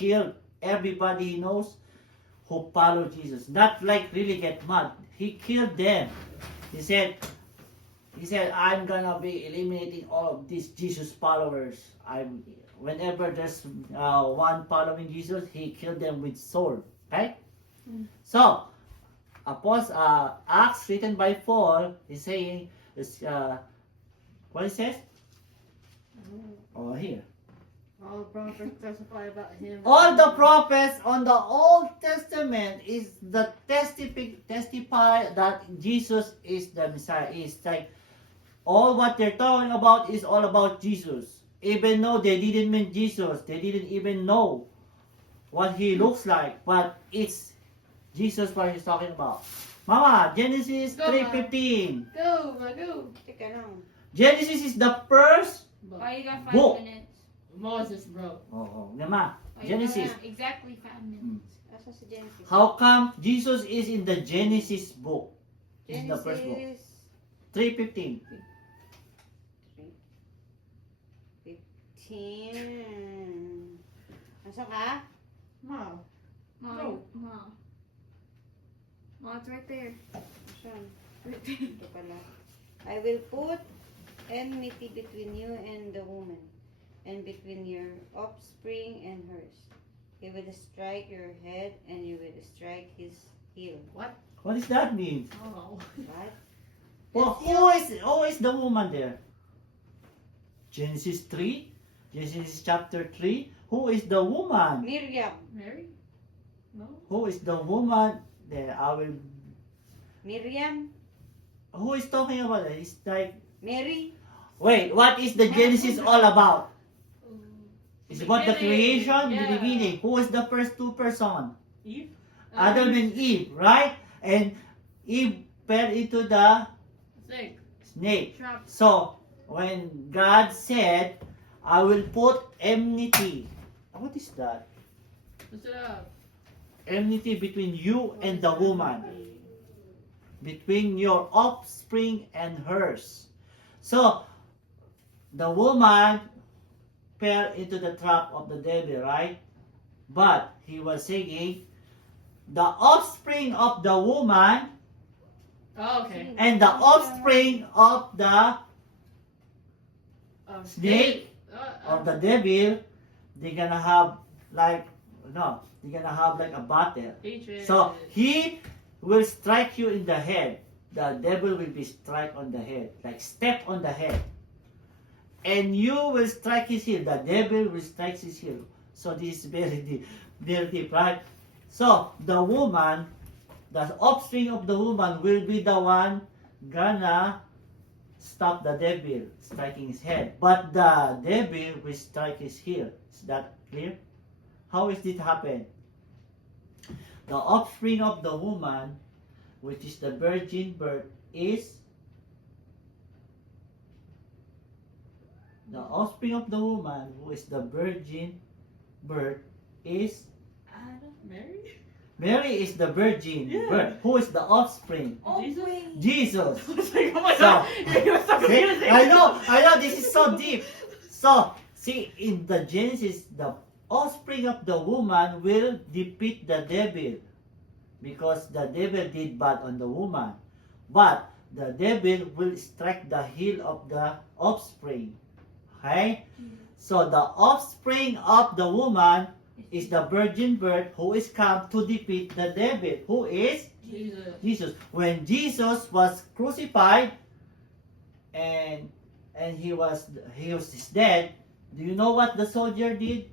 killed everybody he knows who followed Jesus. Not like really get mad. He killed them. He said, I'm gonna be eliminating all of these Jesus followers. Whenever there's one following Jesus, he killed them with sword. Okay? So, Acts written by Paul is saying, what it says? Oh, here. All the prophets testify about him. All the prophets on the Old Testament is the testify that Jesus is the Messiah. It's like all what they're talking about is all about Jesus. Even though they didn't mean Jesus, they didn't even know what he looks like, but it's Jesus what he's talking about. Mama, Genesis Go, Ma. 3:15. Go, go. Teka lang. Genesis is the first. Oh, you got 5 Book. minutes. Moses, bro. Oh, Nama. Oh, you Genesis. got exactly 5 minutes. Asa si Genesis? How come Jesus is in the Genesis book? It's the first book. Genesis 3:15. 15. Asa ka? Wow. Ma, No. Ma, it's right there. Asan? Ito pala. I will put enmity between you and the woman, and between your offspring and hers. He will strike your head, and you will strike his heel. What? What does that mean? Oh. What? Well, who is the woman there? Genesis 3? Genesis chapter 3? Who is the woman? Miriam. Mary? No. Who is the woman there? Miriam. Who is talking about it? It's like, Mary. wait, what is the Genesis all about? It's about the creation, the Yeah. beginning. Who is the first two person? Eve? Adam and Eve, right? And Eve fell into the Snake. snake. Trap. So, when God said, I will put enmity. What is that? What's it up? Enmity between you and the woman. Between your offspring and hers. So, the woman fell into the trap of the devil, right? But he was saying, the offspring of the woman Oh, okay. and the offspring of the snake of the devil, they're gonna have like, they're gonna have like a battle. Hatred. So he will strike you in the head. The devil will be struck on the head, like step on the head. And you will strike his heel. The devil will strike his heel. So this is very deep, right? So the woman, the offspring of the woman will be the one gonna stop the devil striking his head. But the devil will strike his heel. Is that clear? How is it happen? The offspring of the woman, which is the virgin birth, is the offspring of the woman, who is the virgin birth, is Adam? Mary? Mary is the virgin Yeah. birth. Who is the offspring? Oh, Jesus? wait. Jesus. I was like, oh my So, god. It was so See? confusing. I know, this is so deep. So, see, in the Genesis, the offspring of the woman will defeat the devil because the devil did bad on the woman. But the devil will strike the heel of the offspring. Okay? So, the offspring of the woman is the virgin birth who is come to defeat the devil, who is Jesus. Jesus. When Jesus was crucified and he was dead, do you know what the soldier did?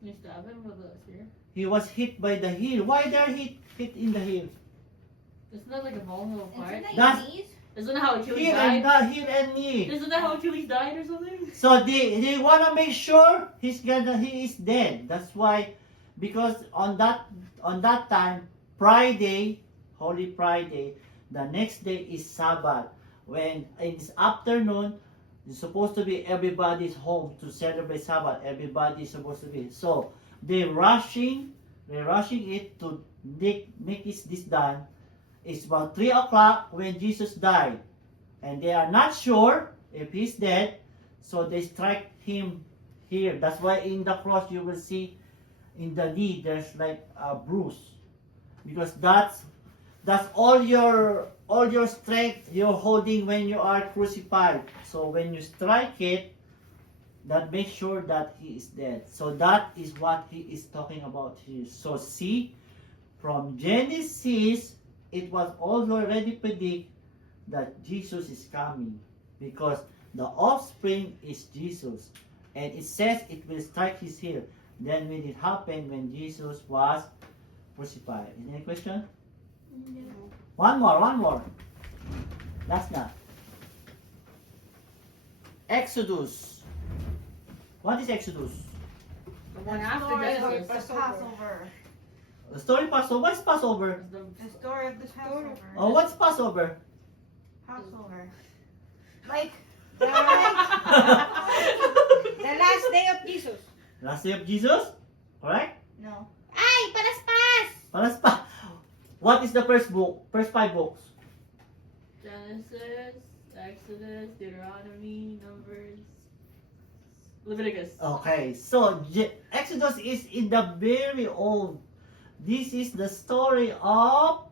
You stab him with a spear? He was hit by the heel. Why they're hit in the heel? Isn't that like a vulnerable part? Isn't that That's- your knees? Isn't that how Achilles Heel died? and knee. Isn't that how Achilles died or something? So they wanna make sure he is dead. That's why, because on that time, Friday, Holy Friday, the next day is Sabbath. When it's afternoon, it's supposed to be everybody's home to celebrate Sabbath. Everybody's supposed to be. So they're rushing it to make this done. It's about 3 o'clock when Jesus died. And they are not sure if he's dead. So they strike him here. That's why in the cross you will see in the knee there's like a bruise, because that's all your strength you're holding when you are crucified. So when you strike it, that makes sure that he is dead. So that is what he is talking about here. So see, from Genesis, it was already predict that Jesus is coming, because the offspring is Jesus, and it says it will strike his heel. Then when it happened, when Jesus was crucified. Any question? One more. Last na. Exodus. What is Exodus? The one after Story of Genesis. the Passover. The story Passover. What's Passover? The story of the Passover. Oh, what's Passover? Passover. Like, The last day of Jesus. Last day of Jesus? Correct? no. Ay, palaspas! Palaspa. What is the first book? First 5 books? Genesis, Exodus, Deuteronomy, Numbers, Leviticus. Okay, so Exodus is in the very old. This is the story of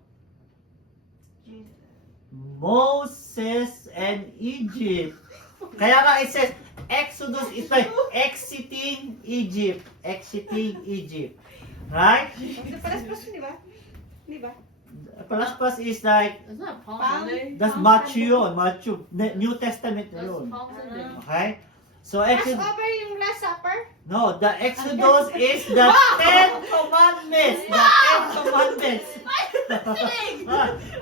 Jesus. Moses and Egypt. Kaya nga it says Exodus is like exiting Egypt. Exiting Egypt. Right? Yung palaspas, di ba? Di ba? Palaspas is like, It's not Palm Palm- Sunday. that's Matthew yun. Matthew. New Testament That's yun. Palm Sunday. Okay? So Exodus, Passover yung Last Supper? no, the Exodus is the 10 Commandments. The 10 Commandments.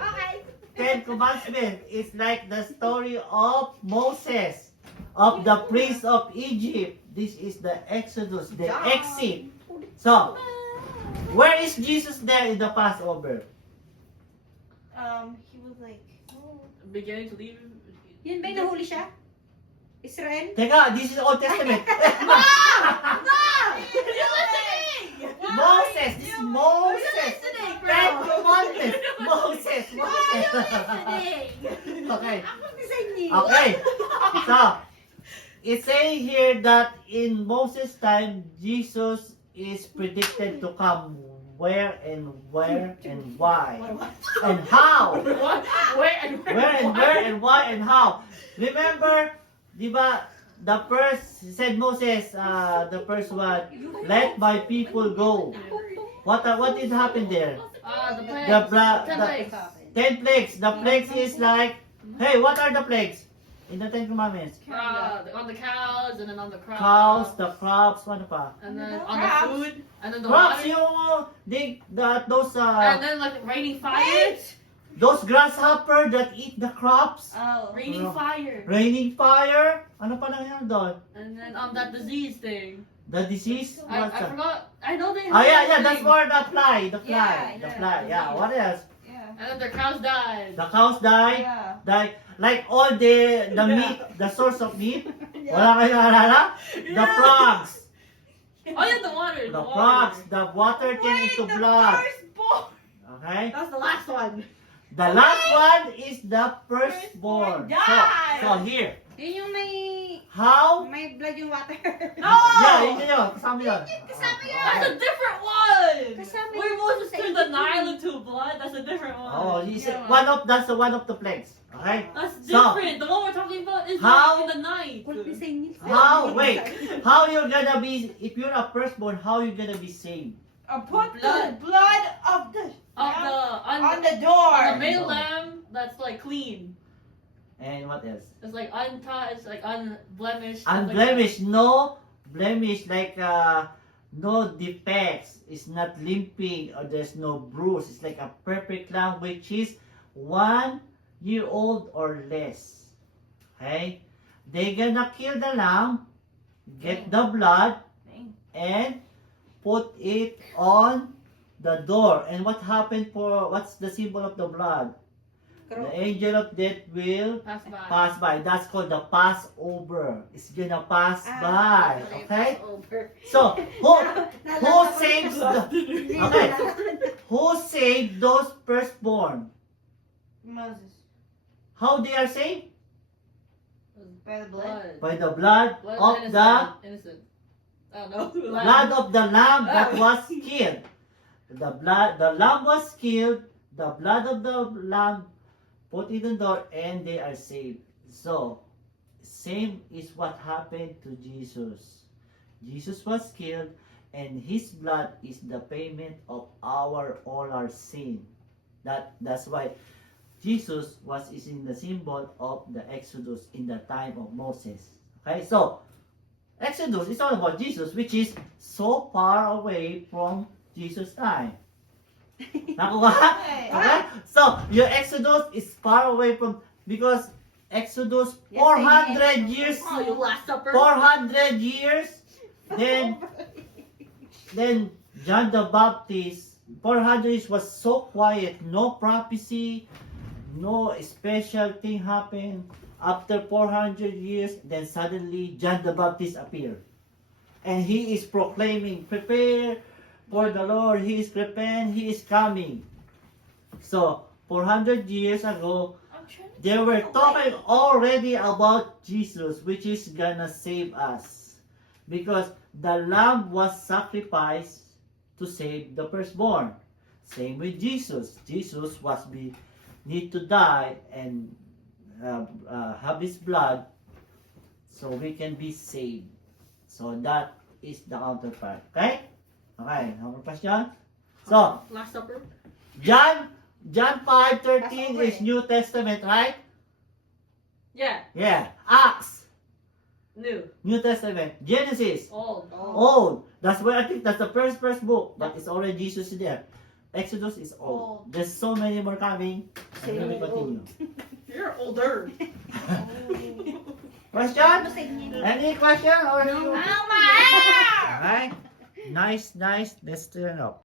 Okay. 10 Commandments is like the story of Moses, of the prince of Egypt. This is the Exodus, the exit. So, where is Jesus there in the Passover? He was like, Beginning to leave. Yun ba yung nahuli siya? Israel? Teka, this is Old Testament. Moses, this is Moses. 10 Commandments. Moses. Okay. Okay. So, it's saying here that in Moses' time, Jesus is predicted to come where and why and how. What? Where and Where and why and how. Remember, di ba, the first, said Moses, the first one, let my people go. What did happen there? The plagues. The bla- 10 the- plagues. 10 plagues. The plagues is like, hey, what are the plagues in the 10 Commandments? On the cows, and then on the crops. Cows, the crops, ano pa? And then The on crops. the food, and then the Crops, water. those And then like raining fire. those grasshopper that eat the crops, oh. Raining Ano? fire. raining fire. Ano pa nangyari doon? And then that disease thing. The disease. I What's that? forgot. I know they. Oh yeah, that that's thing. for the fly. The fly. Yeah, The yeah, fly. Yeah. What else? Yeah. And then their cows died. The cows die. Yeah. Die. Like all the meat, the source of meat. Wala kayo naalala? The frogs. Oh yeah, the water. The frogs. The water turned into blood. Okay. That's the last one. The last one is the firstborn. Die. So here, Yun yung how? may blood yung water. Yeah, yun. Kasama yun. That's a different one. Kasama Where yun Moses sa turned the Egypt. Nile into blood. That's a different one. Oh, you said Yeah. that's the one of the plagues. Okay. That's So, different. The one we're talking about is how- in the night. Kulit ni Saint Niels. How? Wait. How you gonna be? If you're a firstborn, how you gonna be saved? Put Blood. the blood of the On the door. the male lamb that's like clean. And what else? It's like untouched, like unblemished. Unblemished, no blemish, like no defects. It's not limping or there's no bruise. It's like a perfect lamb which is 1 year old or less. Okay? They gonna kill the lamb, get the blood, and put it on the door. And what happened what's the symbol of the blood? The angel of death will Pass by. pass by. That's called the Passover. It's gonna pass by. Okay? So, who saves okay. Who saved those firstborn? Moses. How they are saved? By the blood. By the blood Blood of innocent. the Innocent. Oh no. Blood of the lamb that was killed. The lamb was killed. The blood of the lamb put in the door, and they are saved. So, same is what happened to Jesus. Jesus was killed, and his blood is the payment of all our sin. That's why Jesus is in the symbol of the Exodus in the time of Moses. Okay, so Exodus is all about Jesus, which is so far away from Jesus' time. Nakuha? Okay? So, your Exodus is far away from, because Exodus, Yes, 400 years, Oh, you Last Supper. 400 years, then John the Baptist, 400 years was so quiet, no prophecy, no special thing happened. After 400 years, then suddenly John the Baptist appeared. And he is proclaiming, prepare for the Lord, he is preparing, he is coming. So, 400 years ago, I'm trying to they were talking already about Jesus, which is gonna save us. Because the lamb was sacrificed to save the firstborn. Same with Jesus. Jesus need to die and have his blood so we can be saved. So that is the counterpart. Okay? Okay, no more question? So, Last Supper. John 5:13 is New Testament, right? Yeah. Yeah. Acts, New Testament. Genesis, Old. Old. That's why I think that's the first book, but it's already Jesus there. Exodus is old. Old. There's so many more coming. And let me continue. You're older. Question? Any question or No. you? Okay. Nice. Let's turn up.